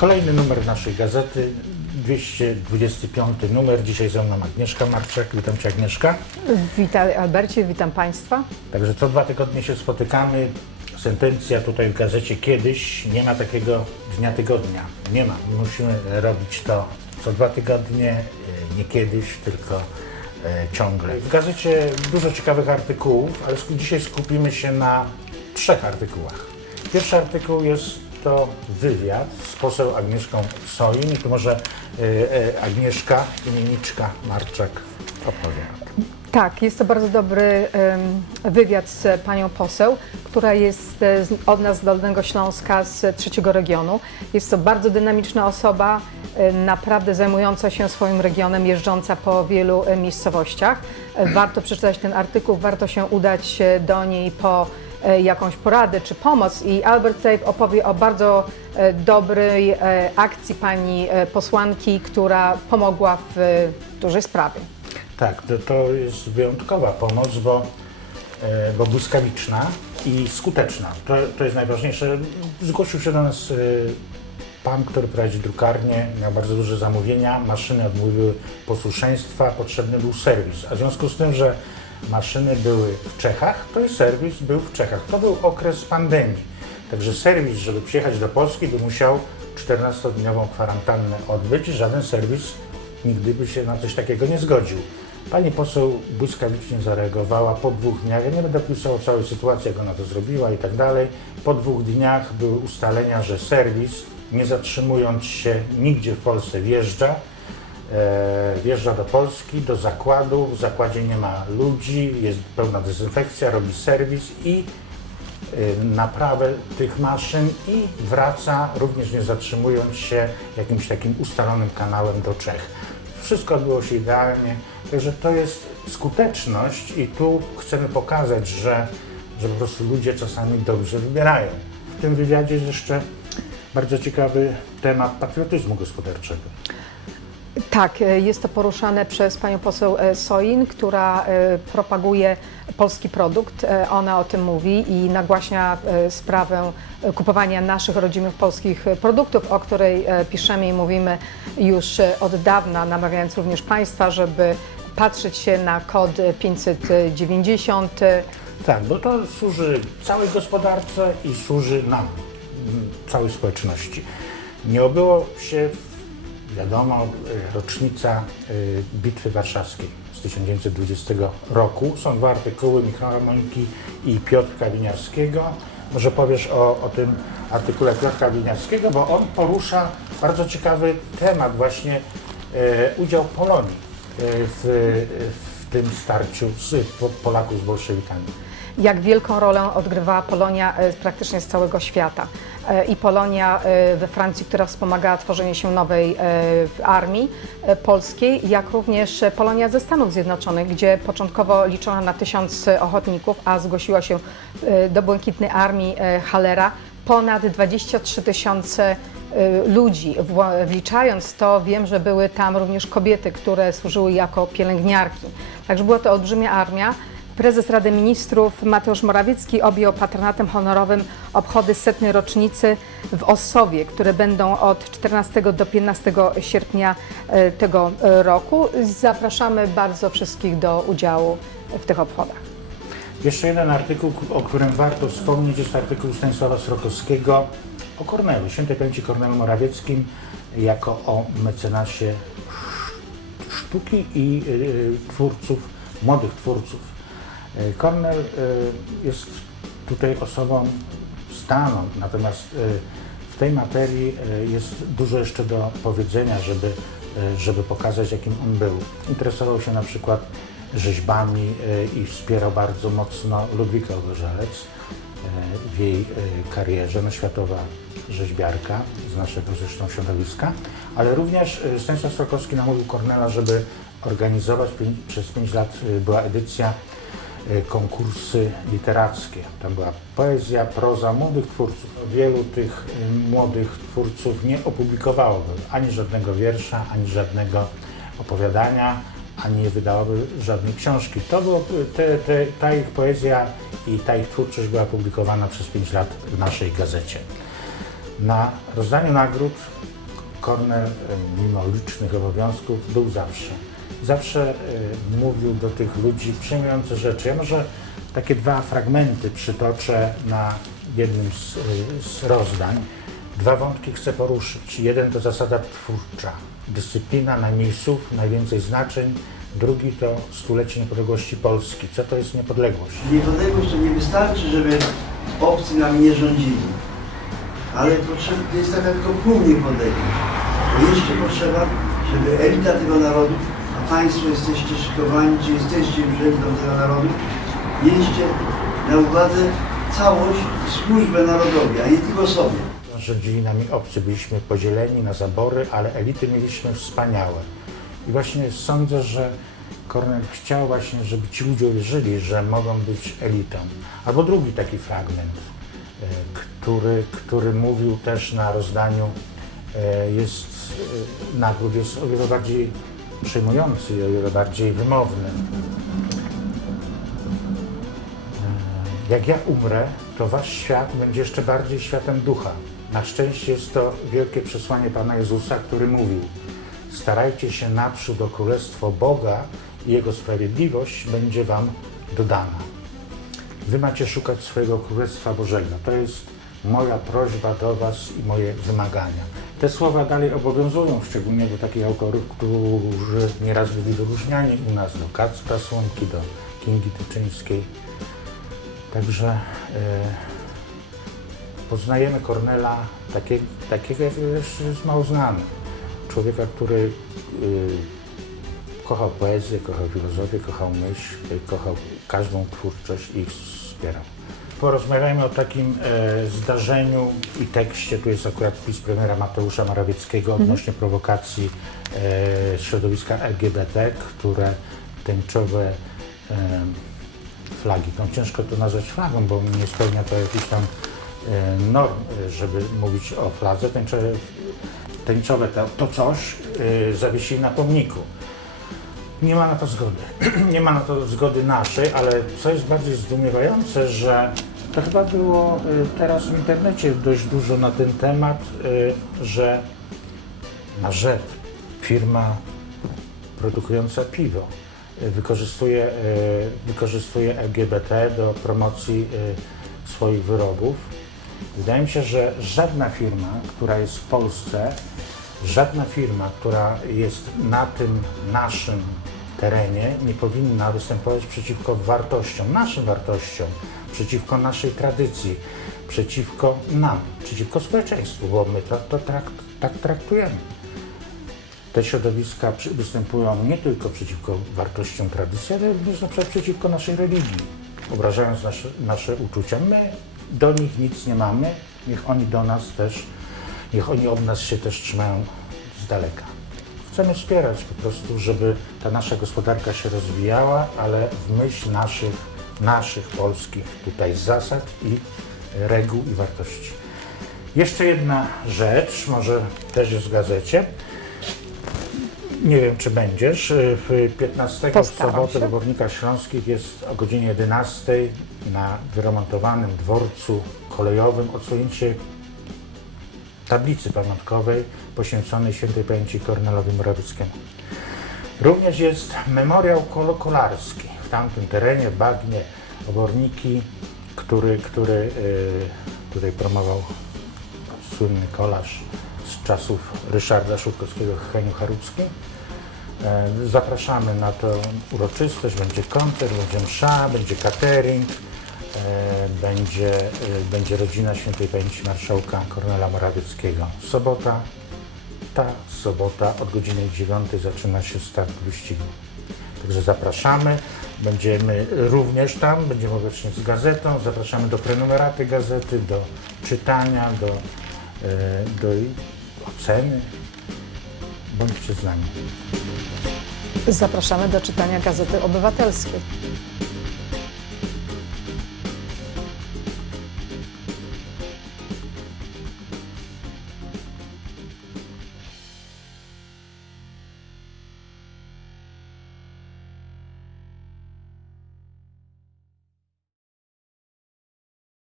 Kolejny numer naszej gazety, 225 numer. Dzisiaj ze mną Agnieszka Marczak. Witam Cię Agnieszka. Witam Albercie, witam Państwa. Także co dwa tygodnie się spotykamy. Sentencja tutaj w gazecie kiedyś. Nie ma takiego dnia tygodnia. Nie ma. Musimy robić to co dwa tygodnie, e, nie kiedyś, tylko e, ciągle. W gazecie dużo ciekawych artykułów, ale dzisiaj skupimy się na trzech artykułach. Pierwszy artykuł jest to wywiad z poseł Agnieszką Soin tu może e, e, Agnieszka, imienniczka Marczak opowie. Tak, jest to bardzo dobry wywiad z panią poseł, która jest e, od nas z Dolnego Śląska, z trzeciego regionu. Jest to bardzo dynamiczna osoba, e, naprawdę zajmująca się swoim regionem, jeżdżąca po wielu e, miejscowościach. Warto przeczytać ten artykuł, warto się udać do niej po jakąś poradę czy pomoc i Albert tutaj opowie o bardzo e, dobrej e, akcji pani e, posłanki, która pomogła w e, dużej sprawie. Tak, to, to jest wyjątkowa pomoc, bo, e, bo błyskawiczna i skuteczna. To, to jest najważniejsze. Zgłosił się do nas e, pan, który prowadzi drukarnię, miał bardzo duże zamówienia, maszyny odmówiły posłuszeństwa, potrzebny był serwis. A w związku z tym, że maszyny były w Czechach, to i serwis był w Czechach. To był okres pandemii. Także serwis, żeby przyjechać do Polski, by musiał 14-dniową kwarantannę odbyć. Żaden serwis nigdy by się na coś takiego nie zgodził. Pani poseł błyskawicznie zareagowała po dwóch dniach. Ja nie będę pisał całej sytuacji, jak ona to zrobiła i tak dalej. Po dwóch dniach były ustalenia, że serwis, nie zatrzymując się nigdzie w Polsce, wjeżdża. E, wjeżdża do Polski, do zakładu. W zakładzie nie ma ludzi, jest pełna dezynfekcja, robi serwis i y, naprawę tych maszyn i wraca, również nie zatrzymując się jakimś takim ustalonym kanałem do Czech. Wszystko odbyło się idealnie, także to jest skuteczność i tu chcemy pokazać, że, że po prostu ludzie czasami dobrze wybierają. W tym wywiadzie jest jeszcze bardzo ciekawy temat patriotyzmu gospodarczego. Tak, e, jest to poruszane przez panią poseł e, Soin, która e, propaguje polski produkt. Ona o tym mówi i nagłaśnia sprawę kupowania naszych rodzimych polskich produktów, o której piszemy i mówimy już od dawna, namawiając również państwa, żeby patrzeć się na kod e, 590. e, Tak, bo to służy całej gospodarce i służy nam, całej społeczności. Nie obyło się, wiadomo, y, rocznica y, Bitwy Warszawskiej z 1920 roku. Są dwa artykuły Michała Mońki i Piotrka Winiarskiego. Może powiesz o, o tym artykule Piotrka Winiarskiego, bo on porusza bardzo ciekawy temat, właśnie e, udział Polonii e, w, w tym starciu z po- Polaków z bolszewikami. Jak wielką rolę odgrywała Polonia e, praktycznie z całego świata. E, I Polonia e, we Francji, która wspomagała tworzenie się nowej armii polskiej, jak również Polonia ze Stanów Zjednoczonych, gdzie początkowo liczono na tysiąc ochotników, a zgłosiła się do Błękitnej Armii Hallera ponad 23 tysiące ludzi. Wliczając to, wiem, że były tam również kobiety, które służyły jako pielęgniarki. Także była to olbrzymia armia. Prezes Rady Ministrów Mateusz Morawiecki objął patronatem honorowym obchody setnej rocznicy w Ossowie, które będą od 14 do 15 sierpnia e, tego e, roku. Zapraszamy bardzo wszystkich do udziału w tych obchodach. Jeszcze jeden artykuł, o którym warto wspomnieć, jest artykuł Stanisława Srokowskiego o Kornelu, świętej pamięci Kornelu Morawieckim, jako o mecenasie sz- sztuki i y, twórców, młodych twórców. Y, Kornel y, jest tutaj osobą staną, natomiast y, w tej materii jest dużo jeszcze do powiedzenia, żeby, żeby pokazać, jakim on był. Interesował się na przykład rzeźbami i wspierał bardzo mocno Ludwika Ogorzelec w jej karierze, no światowa rzeźbiarka z naszego zresztą środowiska, ale również Stanisław Srokowski namówił Kornela, żeby organizować przez 5 lat była edycja konkursy literackie. Tam była poezja, proza młodych twórców. Wielu tych y, młodych twórców nie opublikowałoby ani żadnego wiersza, ani żadnego opowiadania, ani nie wydałoby żadnej książki. To było, te, te, ta ich poezja i ta ich twórczość była publikowana przez 5 lat w naszej gazecie. Na rozdaniu nagród Kornel, mimo licznych obowiązków, był zawsze. Zawsze e, mówił do tych ludzi przejmujące rzeczy. Ja może takie dwa fragmenty przytoczę na jednym z, e, z rozdań. Dwa wątki chcę poruszyć. Jeden to zasada twórcza. Dyscyplina najmniej słów, najwięcej znaczeń. Drugi to stulecie niepodległości Polski. Co to jest niepodległość? Niepodległość to nie wystarczy, żeby obcy nami nie rządzili. Ale to jest taka tylko pół niepodległość. Jeszcze potrzeba, żeby elita tego narodu, Państwo jesteście szykowani, czy jesteście elitą tego narodu, mieliście na uwadze całość służbę narodowi, a nie tylko sobie. Rządzili nami obcy, byliśmy podzieleni na zabory, ale elity mieliśmy wspaniałe. I właśnie sądzę, że Kornel chciał właśnie, żeby ci ludzie uwierzyli, że mogą być elitą. Albo drugi taki fragment, e, który, który mówił też na rozdaniu, e, jest e, nagród, jest o wiele bardziej przejmujący i o wiele bardziej wymowny. Jak ja umrę, to wasz świat będzie jeszcze bardziej światem ducha. Na szczęście jest to wielkie przesłanie Pana Jezusa, który mówił: Starajcie się naprzód o królestwo Boga i Jego sprawiedliwość będzie Wam dodana. Wy macie szukać swojego królestwa Bożego. To jest moja prośba do Was i moje wymagania. Te słowa dalej obowiązują, szczególnie do takich autorów, którzy nieraz byli wyróżniani u nas, do Kacpra Słomki, do Kingi Tyczyńskiej. Także e, poznajemy Kornela takie, takiego, jak jest mało znany. Człowieka, który y, kochał poezję, kochał filozofię, kochał myśl, kochał każdą twórczość i ich wspierał. Porozmawiajmy o takim e, zdarzeniu i tekście. Tu jest akurat wpis premiera Mateusza Morawieckiego odnośnie prowokacji e, środowiska LGBT, które tęczowe e, flagi. Tam ciężko to nazwać flagą, bo nie spełnia to jakichś tam e, norm, żeby mówić o fladze. Tęczowe, tęczowe to, to coś e, zawiesili na pomniku. Nie ma na to zgody. Nie ma na to zgody naszej, ale co jest bardziej zdumiewające, że to chyba było y, teraz w internecie dość dużo na ten temat, y, że na rzep firma produkująca piwo y, wykorzystuje, wykorzystuje LGBT do promocji swoich wyrobów. Wydaje mi się, że żadna firma, która jest w Polsce, żadna firma, która jest na tym naszym terenie, nie powinna występować przeciwko wartościom, naszym wartościom, przeciwko naszej tradycji, przeciwko nam, przeciwko społeczeństwu, bo my to, to trakt, tak traktujemy. Te środowiska występują nie tylko przeciwko wartościom tradycji, ale również na przykład przeciwko naszej religii, obrażając nasze, nasze uczucia. My do nich nic nie mamy, niech oni do nas też, niech oni od nas się też trzymają z daleka. Chcemy wspierać po prostu, żeby ta nasza gospodarka się rozwijała, ale w myśl naszych, naszych polskich tutaj zasad i reguł i wartości. Jeszcze jedna rzecz, może też jest w gazecie. Nie wiem, czy będziesz. W 15 w Postaram sobotę w Górnikach Śląskich jest o godzinie 11 na wyremontowanym dworcu kolejowym odsunięcie tablicy pamiątkowej poświęconej świętej pamięci Kornelowi Morawieckiemu. Również jest memoriał kol- kolarski w tamtym terenie, bagnie, oborniki, który, który y, tutaj promował słynny kolarz z czasów Ryszarda Szulkowskiego, Heniu Harucki. E, Zapraszamy na tę uroczystość, będzie koncert, będzie msza, będzie catering, e, będzie, e, będzie rodzina świętej pamięci marszałka Kornela Morawieckiego. Sobota, ta sobota od godziny 9 zaczyna się start wyścigu. Także zapraszamy, będziemy również tam, będziemy obecnie z gazetą, zapraszamy do prenumeraty gazety, do czytania, do, e, do oceny. Bądźcie z nami. Zapraszamy do czytania Gazety Obywatelskiej.